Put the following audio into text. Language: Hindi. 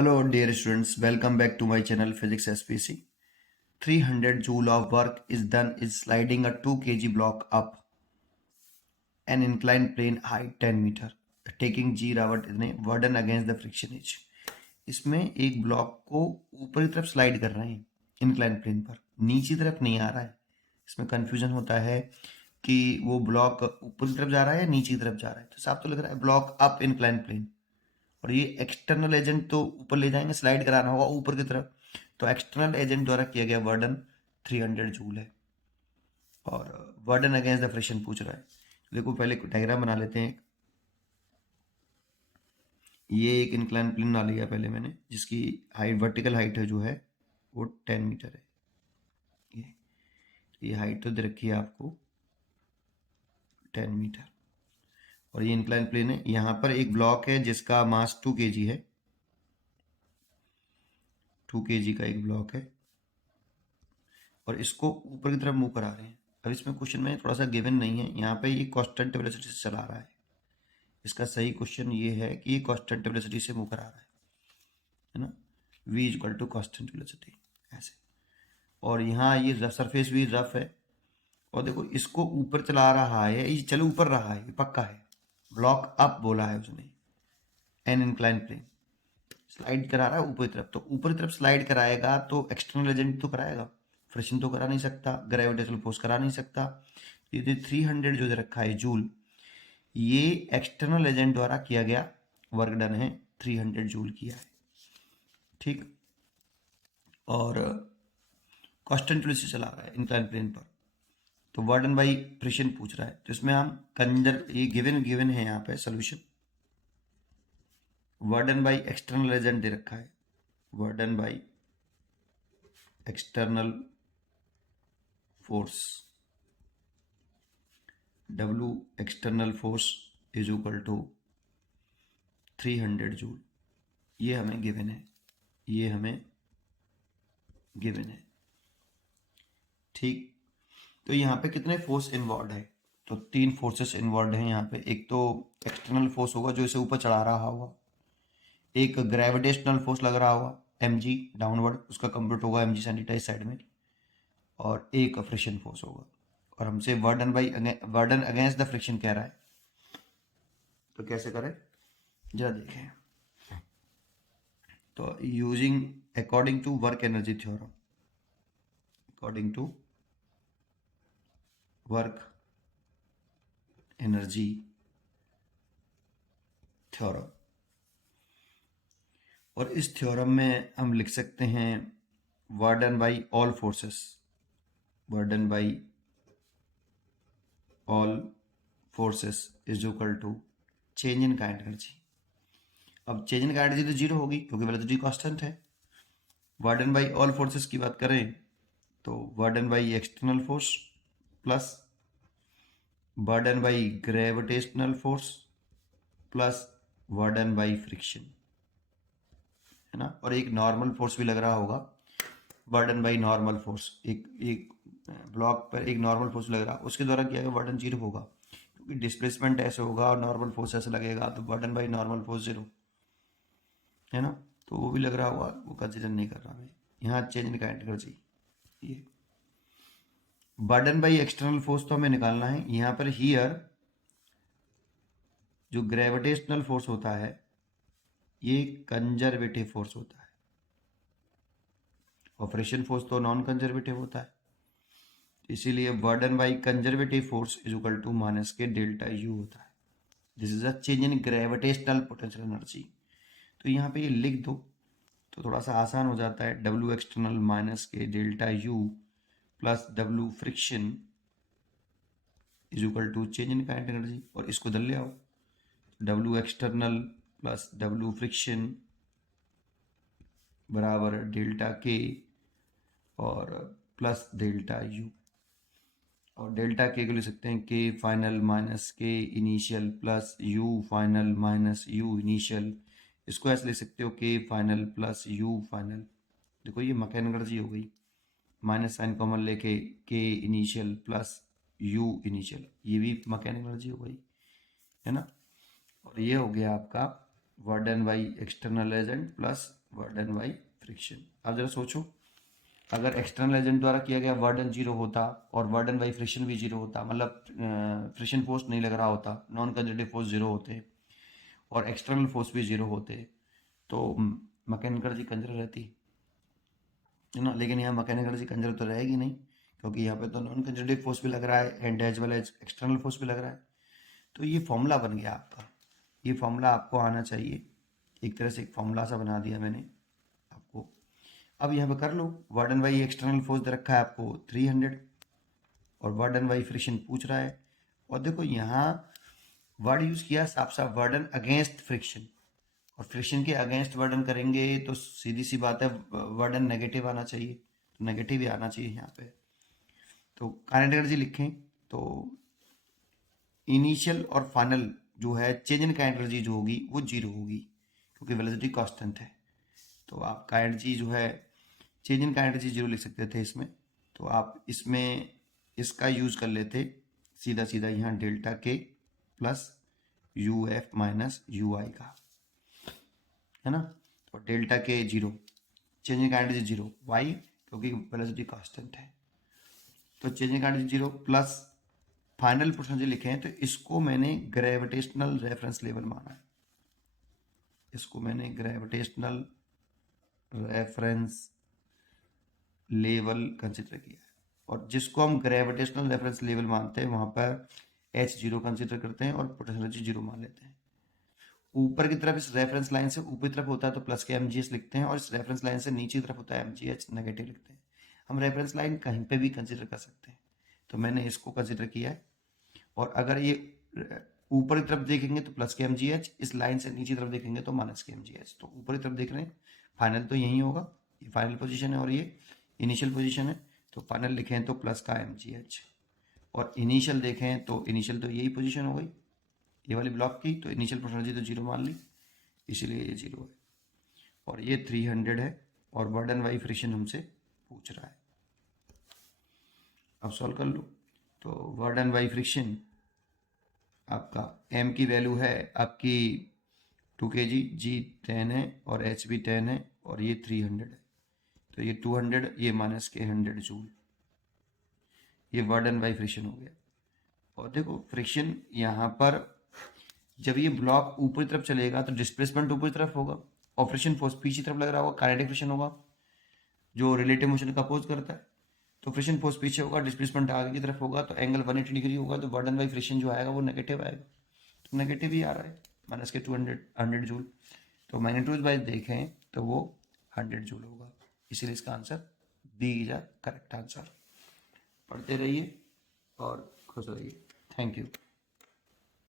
Hello dear students, welcome back to my channel Physics SPC. 300 joule of work is done is sliding a 2 kg block up an inclined plane height 10 meter taking g Robert इतने वर्डन अगेंस्ट द फ्रिक्शन एज। इसमें एक ब्लॉक को ऊपर की तरफ स्लाइड कर रहे हैं इंक्लाइन प्लेन पर, नीचे तरफ नहीं आ रहा है। इसमें कंफ्यूजन होता है कि वो ब्लॉक ऊपर की तरफ जा रहा है या नीचे की तरफ जा रहा है। तो साफ तो लग रहा है ब्लॉक अप इंक्लाइन प्लेन, और ये एक्सटर्नल एजेंट तो ऊपर ले जाएंगे, स्लाइड कराना होगा ऊपर की तरफ, तो एक्सटर्नल एजेंट द्वारा किया गया वर्डन 300 जूल है और वर्डन अगेंस्ट द फ्रिक्शन पूछ रहा है। देखो पहले डायग्राम बना लेते हैं। ये एक इंक्लाइन प्लेन बना लिया पहले मैंने, जिसकी हाइट वर्टिकल हाइट है जो है वो 10 मीटर है। ये हाइट तो दे रखी है आपको 10 मीटर, और ये इंक्लाइन प्लेन है। यहाँ पर एक ब्लॉक है जिसका मास 2 kg है, 2 kg का एक ब्लॉक है और इसको ऊपर की तरफ मूव करा रहे हैं। अब इसमें क्वेश्चन में थोड़ा सा गिवन नहीं है, यहाँ पे ये कांस्टेंट वेलोसिटी से चला रहा है। इसका सही क्वेश्चन ये है कि ये कांस्टेंट वेलोसिटी से मूव करा रहा है ना, v equal to constant velocity ऐसे। और यहाँ ये सरफेस भी रफ है, और देखो इसको ऊपर चला रहा है, ये चलो ऊपर रहा है, ये पक्का है। ब्लॉक अप बोला है उसने, एन इंक्लाइन प्लेन स्लाइड करा रहा है ऊपर की तरफ, तो ऊपर की तरफ स्लाइड कराएगा तो एक्सटर्नल एजेंट तो कराएगा, फ्रिक्शन तो करा नहीं सकता, ग्रेविटेशनल फोर्स करा नहीं सकता। ये 300 जो दे रखा है जूल, ये एक्सटर्नल एजेंट द्वारा किया गया वर्क डन है, 300 जूल किया है, ठीक। और कांस्टेंट वेलोसिटी से चला रहा है इंक्लाइन प्लेन पर, तो वर्डन बाई फ्रिक्शन पूछ रहा है। तो इसमें हम ये गिवन है यहाँ पे solution. Work done by external agent दे रखा है, work done by external force, W external force is equal to 300 joule. ये हमें गिवन है, ये हमें गिवन है, ठीक। तो यहाँ पे कितने फोर्स इन्वॉल्व है, तो 3 फोर्सेस इन्वॉल्व हैं यहाँ पे। एक तो एक्सटर्नल फोर्स होगा जो इसे ऊपर चढ़ा रहा होगा, एक ग्रेविटेशनल फोर्स लग रहा होगा mg डाउनवर्ड, उसका कंप्यूट होगा mg सैनिटाइज साइड में, और एक फ्रिक्शन फोर्स होगा। और हमसे वर्डन अगेंस्ट द फ्रिक्शन कह रहा है, तो कैसे करें जरा देखें। तो using according to work energy theorem, according to work energy theorem, और इस थ्योरम में हम लिख सकते हैं work done by all forces, work done by all forces is equal to change in kinetic energy. अब चेंज इन काइनेटिक एनर्जी तो जीरो होगी क्योंकि वेलोसिटी कांस्टेंट है। वर्डन बाई ऑल फोर्सेस की बात करें तो work done by external force plus work done by gravitational force plus work done by friction, है ना। और एक नॉर्मल फोर्स भी लग रहा होगा, वर्डन बाई नॉर्मल फोर्स, एक ब्लॉक पर एक नॉर्मल फोर्स लग रहा है, उसके द्वारा किया गया वर्डन जीरो होगा क्योंकि डिस्प्लेसमेंट ऐसे होगा और नॉर्मल फोर्स ऐसे लगेगा, तो work done by normal force zero, है ना। तो वो भी लग रहा होगा, वो कंसिडर नहीं कर रहा मैं यहाँ। चेंज इन काइनेटिक एनर्जी, ये वर्डन बाई एक्सटर्नल फोर्स तो हमें निकालना है। यहाँ पर हियर जो ग्रेविटेशनल फोर्स होता है ये कंजर्वेटिव फोर्स होता है, और फ्रिक्शन फोर्स तो नॉन कंजर्वेटिव होता है, इसीलिए work done by conservative force is equal to minus K delta U होता है। This is a change in gravitational potential energy. तो यहाँ पे ये लिख दो तो थोड़ा सा आसान हो जाता है, W external minus K delta U plus W friction is equal to change in kinetic energy, और इसको इधर ले आओ, W external plus W friction बराबर डेल्टा के और प्लस डेल्टा यू, और डेल्टा के को लिख सकते हैं K final minus K initial plus U final minus U initial. इसको ऐसे लिख सकते हो के फाइनल प्लस यू फाइनल। देखो ये मैकेनिकल एनर्जी हो गई, माइनस साइन कॉमन लेके के इनिशियल प्लस यू इनिशियल, ये भी मैकेनिकल एनर्जी हो गई, है ना। और ये हो गया आपका work done by external agent plus work done by friction. अब जरा सोचो, अगर एक्सटर्नल एजेंट द्वारा किया गया वर्डन जीरो होता और वर्डन बाई फ्रिक्शन भी जीरो होता, मतलब फ्रिक्शन फोर्स नहीं लग रहा होता, नॉन कंजर्वेटिव फोर्स जीरो होते और एक्सटर्नल फोर्स भी जीरो होते, तो मैकेनिकल एनर्जी कंजर्व रहती है ना। लेकिन यहाँ मैकेनिकल एनर्जी कंजर्व तो रहेगी नहीं, क्योंकि यहाँ पे तो नॉन कंजर्वेटिव फोर्स भी लग रहा है and as well as external force भी लग रहा है। तो ये फॉर्मूला बन गया आपका, ये फॉर्मूला आपको आना चाहिए। एक तरह से एक फॉर्मूला सा बना दिया मैंने आपको। अब यहाँ पे कर लो, वर्डन बाई एक्सटर्नल फोर्स दे रखा है आपको 300 और वर्डन बाई फ्रिक्शन पूछ रहा है। और देखो यहाँ वर्ड यूज़ किया साफ साफ, वर्डन अगेंस्ट फ्रिक्शन, और फ्रिक्शन के अगेंस्ट वर्डन करेंगे तो सीधी सी बात है वर्डन नेगेटिव आना चाहिए, तो नेगेटिव ही आना चाहिए यहाँ पे। तो काइनेटिक एनर्जी लिखें तो इनिशियल और फाइनल जो है चेंज इन काइनेटिक एनर्जी जो होगी वो जीरो होगी, क्योंकि वेलोसिटी कांस्टेंट है। तो आप का एनर्जी जो है change in kinetic energy zero लिख सकते थे इसमें। तो आप इसमें इसका यूज़ कर लेते सीधा सीधा यहाँ delta K plus U F minus U I का, है ना। तो delta K zero, change in kinetic energy zero, why क्योंकि वेलोसिटी कांस्टेंट है। तो change in kinetic energy zero plus final potential लिखे हैं, तो इसको मैंने ग्रेविटेशनल रेफरेंस लेवल माना है, इसको मैंने ग्रेविटेशनल रेफरेंस लेवल कंसिडर किया है। और जिसको हम ग्रेविटेशनल रेफरेंस लेवल मानते हैं वहां पर एच जीरो कंसिडर करते हैं और पोटेंशियल एनर्जी जीरो मान लेते हैं। ऊपर की तरफ इस रेफरेंस लाइन से ऊपरी तरफ होता है तो प्लस के एम लिखते हैं, और इस रेफरेंस लाइन से नीचे की तरफ होता है एम नेगेटिव लिखते हैं। हम रेफरेंस लाइन कहीं पे भी कंसिडर कर सकते हैं, तो मैंने इसको कंसिडर किया है। और अगर ये ऊपर की तरफ देखेंगे तो प्लस के एम इस लाइन से नीचे तरफ देखेंगे तो माइनस के एम तो ऊपर की तरफ देख रहे हैं, फाइनल तो यही होगा, ये फाइनल पोजीशन है और ये इनिशियल पोजीशन है। तो फाइनल लिखें तो प्लस का एम और इनिशियल देखें तो इनिशियल तो यही पोजीशन हो गई ये वाली ब्लॉक की, तो इनिशियल पोटेंशियल तो जीरो मान ली, इसीलिए ये जीरो है। और ये 300 है और वर्डन बाई फ्रिक्शन हमसे पूछ रहा है। अब सॉल्व कर लो, तो वर्डन बाई फ्रिक्शन आपका m की वैल्यू है आपकी 2 kg, g 10 है और h भी 10 है और ये 300 है, तो ये 200, ये माइनस के 100 जूल, ये वर्डन बाई फ्रिक्शन हो गया। और देखो फ्रिक्शन यहाँ पर जब ये ब्लॉक ऊपरी तरफ चलेगा तो डिस्प्लेसमेंट ऊपरी तरफ होगा और फ्रिक्शन फोर्स पीछे तरफ लग रहा होगा, काइनेटिक फ्रिक्शन होगा जो रिलेटिव मोशन का अपोज करता है। तो फ्रिक्शन फोर्स पीछे होगा, डिस्प्लेसमेंट आगे की तरफ होगा, तो एंगल 180 डिग्री होगा, तो वर्डन बाई फ्रिक्शन जो आएगा वो नेगेटिव आएगा, तो नेगेटिव ही आ रहा है, माइनस के 100 जूल। तो मैग्नीट्यूड वाइज देखें तो वो 100 जूल होगा, इसीलिए इसका answer B is a correct answer. पढ़ते रहिए और खुश रहिए। Thank you.